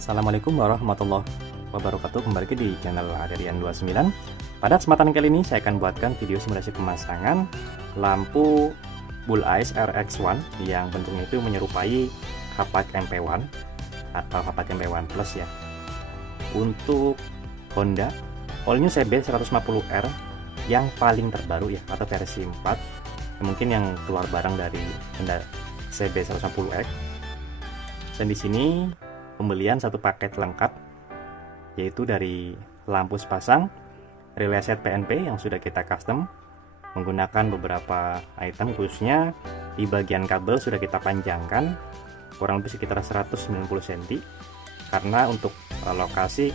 Assalamualaikum warahmatullahi wabarakatuh. Kembali lagi di channel Adrian29. Pada kesempatan kali ini saya akan buatkan video simulasi pemasangan lampu Bulleyes RX1 yang bentuknya itu menyerupai Hapag MP1 atau Hapag MP1 Plus ya. Untuk Honda All New CB 150R yang paling terbaru ya, atau versi 4, mungkin yang keluar barang dari Honda CB 150X. Dan di sini pembelian satu paket lengkap, yaitu dari lampu sepasang, relay set PNP yang sudah kita custom menggunakan beberapa item, khususnya di bagian kabel sudah kita panjangkan kurang lebih sekitar 190 cm, karena untuk lokasi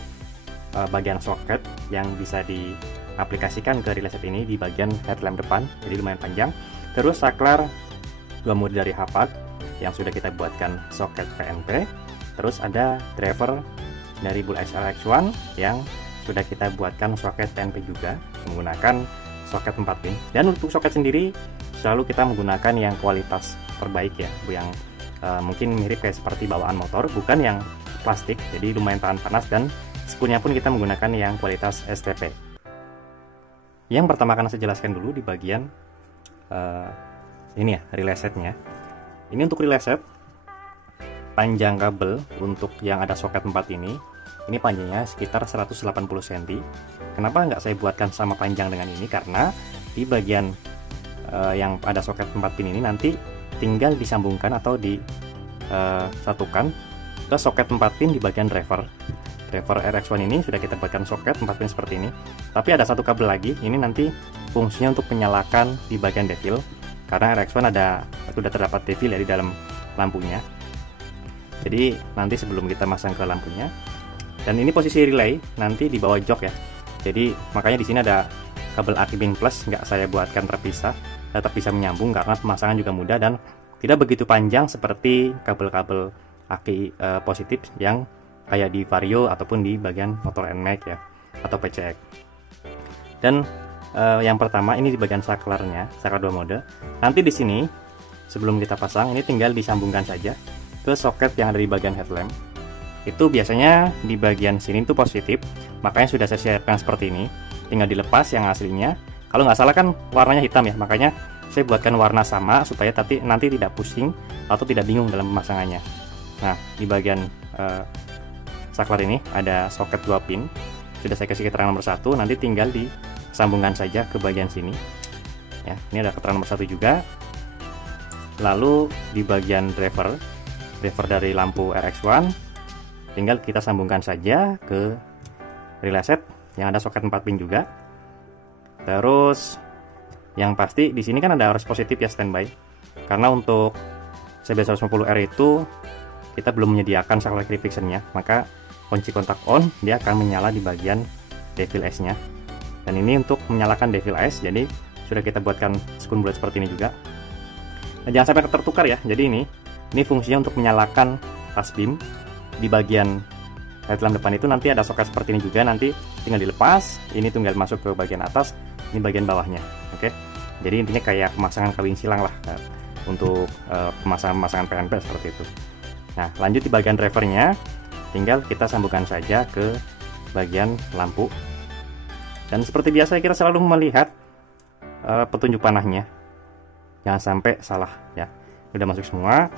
bagian soket yang bisa diaplikasikan ke relay set ini di bagian headlamp depan, jadi lumayan panjang. Terus saklar 2 mode dari Hapag yang sudah kita buatkan soket PNP. Terus ada driver dari Bulleyes RX1 yang sudah kita buatkan soket PNP juga menggunakan soket 4 pin. Dan untuk soket sendiri selalu kita menggunakan yang kualitas terbaik ya, yang mungkin mirip kayak seperti bawaan motor, bukan yang plastik, jadi lumayan tahan panas. Dan spoolnya pun kita menggunakan yang kualitas STP. Yang pertama akan saya jelaskan dulu di bagian ini ya, relay setnya. Ini untuk relay set, panjang kabel untuk yang ada soket 4 ini panjangnya sekitar 180 cm. Kenapa nggak saya buatkan sama panjang dengan ini? Karena di bagian yang ada soket 4 pin ini nanti tinggal disambungkan atau disatukan ke soket 4 pin di bagian driver RX1 ini. Sudah kita buatkan soket 4 pin seperti ini, tapi ada satu kabel lagi, ini nanti fungsinya untuk menyalakan di bagian devil, karena RX1 sudah terdapat devil ya di dalam lampunya. Jadi nanti sebelum kita masang ke lampunya, dan ini posisi relay nanti di bawah jok ya. Jadi makanya di sini ada kabel aki bin plus, nggak saya buatkan terpisah, tetap bisa menyambung karena pemasangan juga mudah dan tidak begitu panjang seperti kabel-kabel aki positif yang kayak di Vario ataupun di bagian motor NMAX ya, atau PCX. Dan yang pertama ini di bagian saklarnya, saklar 2 mode. Nanti di sini sebelum kita pasang ini tinggal disambungkan saja ke soket yang ada di bagian headlamp. Itu biasanya di bagian sini itu positif, makanya sudah saya siapkan seperti ini. Tinggal dilepas yang aslinya. Kalau nggak salah kan warnanya hitam ya, makanya saya buatkan warna sama supaya nanti tidak pusing atau tidak bingung dalam pemasangannya. Nah, di bagian saklar ini ada soket 2 pin, sudah saya kasih keterangan nomor 1, nanti tinggal disambungkan saja ke bagian sini ya. Ini ada keterangan nomor 1 juga. Lalu di bagian driver dari lampu RX1 tinggal kita sambungkan saja ke relay set yang ada soket 4 pin juga. Terus yang pasti di sini kan ada arus positif ya, standby, karena untuk CB150R itu kita belum menyediakan saklar fiction-nya, maka kunci kontak on dia akan menyala di bagian devil eyes nya. Dan ini untuk menyalakan devil eyes, jadi sudah kita buatkan skun bulat seperti ini juga. Nah, jangan sampai tertukar ya. Jadi ini fungsinya untuk menyalakan tas beam di bagian headlamp depan itu. Nanti ada soket seperti ini juga, nanti tinggal dilepas, ini tinggal masuk ke bagian atas, ini bagian bawahnya. Oke, jadi intinya kayak pemasangan kawin silang lah untuk pemasangan PNP seperti itu. Nah, lanjut di bagian drivernya, tinggal kita sambungkan saja ke bagian lampu. Dan seperti biasa kita selalu melihat petunjuk panahnya, jangan sampai salah ya. Udah masuk semua.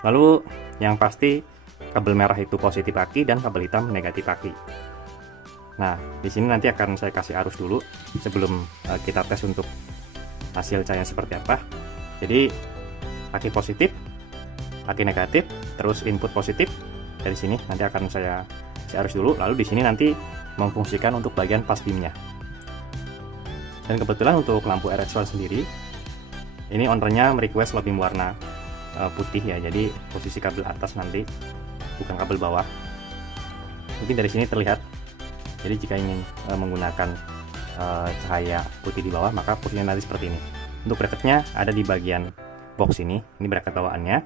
Lalu yang pasti kabel merah itu positif aki dan kabel hitam negatif aki. Nah, di sini nanti akan saya kasih arus dulu sebelum kita tes untuk hasil cahaya seperti apa. Jadi aki positif, aki negatif, terus input positif. Dari sini nanti akan saya kasih arus dulu. Lalu di sini nanti memfungsikan untuk bagian pas beamnya. Dan kebetulan untuk lampu RX1 sendiri, ini ownernya merequest lebih warna putih ya, jadi posisi kabel atas nanti, bukan kabel bawah. Mungkin dari sini terlihat. Jadi jika ingin menggunakan cahaya putih di bawah, maka posisinya nanti seperti ini. Untuk bracketnya ada di bagian box ini bracket bawaannya.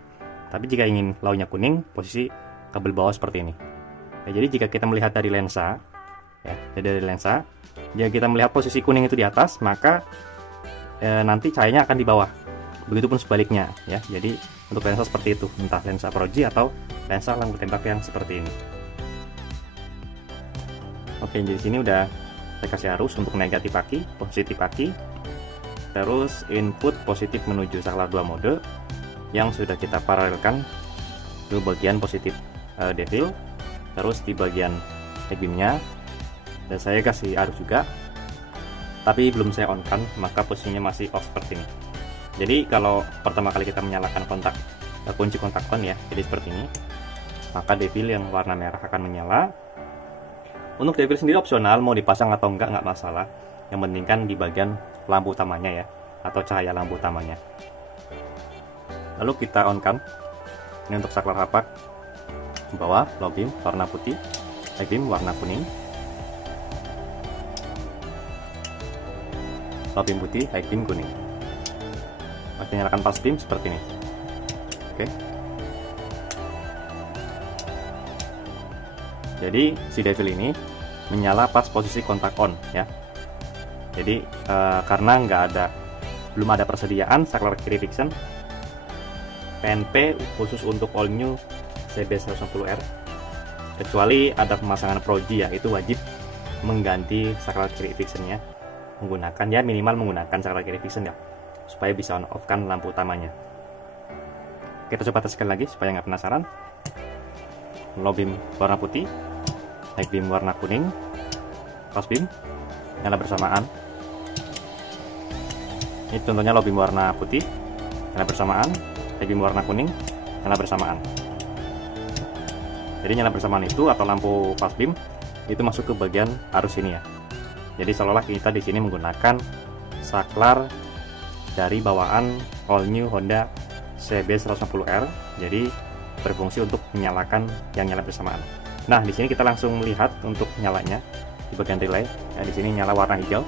Tapi jika ingin launya kuning, posisi kabel bawah seperti ini ya. Jadi jika kita melihat dari lensa ya, jika kita melihat posisi kuning itu di atas, maka nanti cahayanya akan di bawah. Begitupun sebaliknya ya. Jadi untuk lensa seperti itu, entah lensa Pro-G atau lensa lampu tembak yang seperti ini. Oke, di sini udah saya kasih arus untuk negatif aki, positif aki. Terus input positif menuju saklar 2 mode yang sudah kita paralelkan ke bagian positif devil. Terus di bagian high beamnya dan saya kasih arus juga, tapi belum saya on kan, maka posisinya masih off seperti ini. Jadi kalau pertama kali kita menyalakan kunci kontak on ya, jadi seperti ini, maka devil yang warna merah akan menyala. Untuk devil sendiri opsional, mau dipasang atau enggak masalah. Yang penting kan di bagian lampu utamanya ya, atau cahaya lampu utamanya. Lalu kita on kan. Ini untuk saklar hapak bawah, low beam warna putih, high beam warna kuning. Low beam putih, high beam kuning. Kita nyalakan pas beam seperti ini. Oke. Jadi si devil ini menyala pas posisi kontak on ya. Jadi karena belum ada persediaan saklar kiri fiction PNP khusus untuk all new CB150R, kecuali ada pemasangan Pro-G ya, itu wajib mengganti saklar kiri fictionnya, menggunakan ya minimal menggunakan saklar kiri fiction ya, supaya bisa on off kan lampu utamanya. Kita coba tes sekali lagi supaya nggak penasaran. Low beam warna putih, high beam warna kuning, cross beam nyala bersamaan. Ini contohnya low beam warna putih nyala bersamaan, high beam warna kuning nyala bersamaan. Jadi nyala bersamaan itu atau lampu fast beam itu masuk ke bagian arus ini ya. Jadi seolah-olah kita di sini menggunakan saklar dari bawaan all new Honda CB150R. Jadi berfungsi untuk menyalakan yang nyala bersamaan. Nah, di sini kita langsung melihat untuk nyalanya di bagian relay. Ya, di sini nyala warna hijau.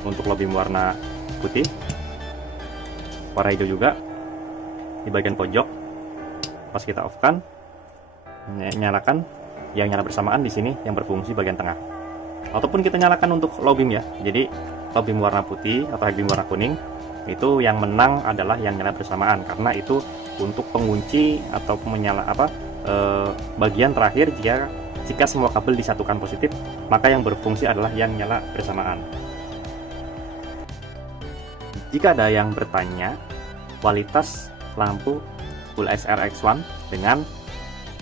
Untuk low beam warna putih. Warna hijau juga di bagian pojok. Pas kita off kan, nyalakan yang nyala bersamaan di sini yang berfungsi bagian tengah. Ataupun kita nyalakan untuk low beam ya. Jadi low beam warna putih atau high beam warna kuning itu yang menang adalah yang nyala bersamaan, karena itu untuk pengunci atau bagian terakhir jika semua kabel disatukan positif, maka yang berfungsi adalah yang nyala bersamaan. Jika ada yang bertanya kualitas lampu Full SRX1 dengan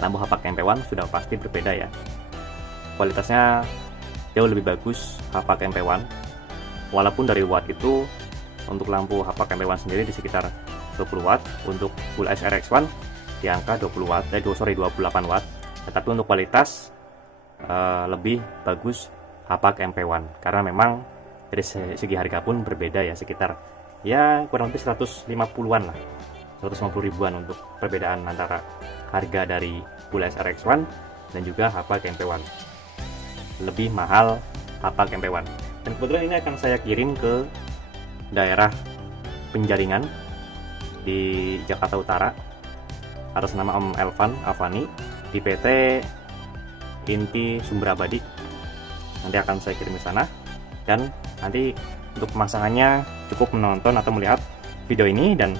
lampu Hapak MP1 sudah pasti berbeda ya. Kualitasnya jauh lebih bagus Hapak MP1, walaupun dari watt itu untuk lampu Hapak MP1 sendiri di sekitar 20 watt, untuk Full SRX1 di angka 20 watt, 28 watt. Tetapi untuk kualitas lebih bagus Hapak MP1 karena memang dari segi harga pun berbeda ya, sekitar ya kurang lebih 150-an lah, 150 ribuan untuk perbedaan antara harga dari Full SRX1 dan juga Hapak MP1. Lebih mahal Hapak MP1. Dan kebetulan ini akan saya kirim ke daerah Penjaringan di Jakarta Utara atas nama Om Elvan Avani di PT Inti Sumber Abadi. Nanti akan saya kirim ke sana, dan nanti untuk pemasangannya cukup menonton atau melihat video ini, dan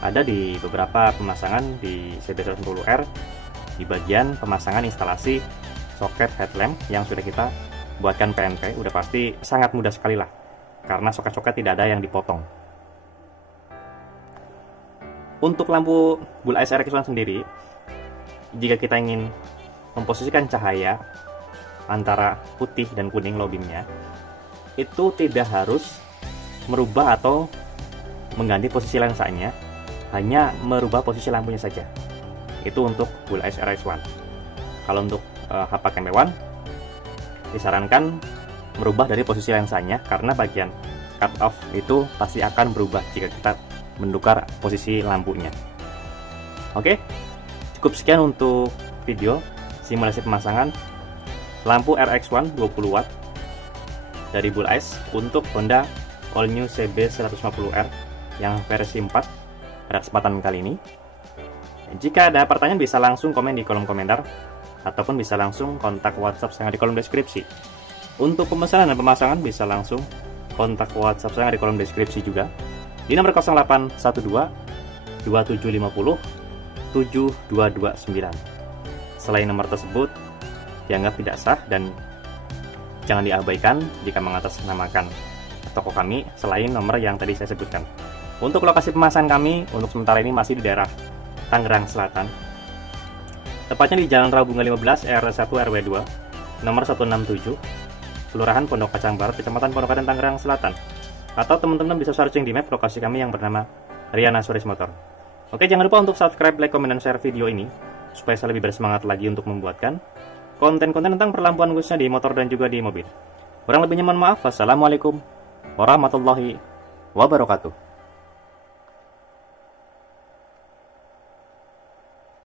ada di beberapa pemasangan di CB150R di bagian pemasangan instalasi soket headlamp yang sudah kita buatkan PNP. Udah pasti sangat mudah sekali lah, karena soket-soket tidak ada yang dipotong. Untuk lampu Full SRX1 sendiri, jika kita ingin memposisikan cahaya antara putih dan kuning low beamnya, itu tidak harus merubah atau mengganti posisi lensanya, hanya merubah posisi lampunya saja. Itu untuk Full SRX1. Kalau untuk Hapak MP1 disarankan merubah dari posisi lensanya, karena bagian cut off itu pasti akan berubah jika kita menukar posisi lampunya. Oke, cukup sekian untuk video simulasi pemasangan lampu RX1 20 watt dari Bull Ice untuk Honda All New CB150R yang versi 4 pada kesempatan kali ini. Jika ada pertanyaan bisa langsung komen di kolom komentar, ataupun bisa langsung kontak WhatsApp saya di kolom deskripsi. Untuk pemesanan dan pemasangan bisa langsung kontak WhatsApp saya di kolom deskripsi juga. di nomor 0812 2750 7229. Selain nomor tersebut dianggap tidak sah dan jangan diabaikan jika mengatasnamakan toko kami selain nomor yang tadi saya sebutkan. Untuk lokasi pemasangan kami untuk sementara ini masih di daerah Tangerang Selatan, tepatnya di Jalan Rawabunga 15 RW1 RW2 nomor 167, Kelurahan Pondok Kacang Barat, Kecamatan Pondokaden, Tangerang Selatan. Atau teman-teman bisa searching di map lokasi kami yang bernama Riana Suris Motor. Oke, jangan lupa untuk subscribe, like, komen, dan share video ini supaya saya lebih bersemangat lagi untuk membuatkan konten-konten tentang perlampuan khususnya di motor dan juga di mobil. Kurang lebihnya mohon maaf. Wassalamualaikum warahmatullahi wabarakatuh.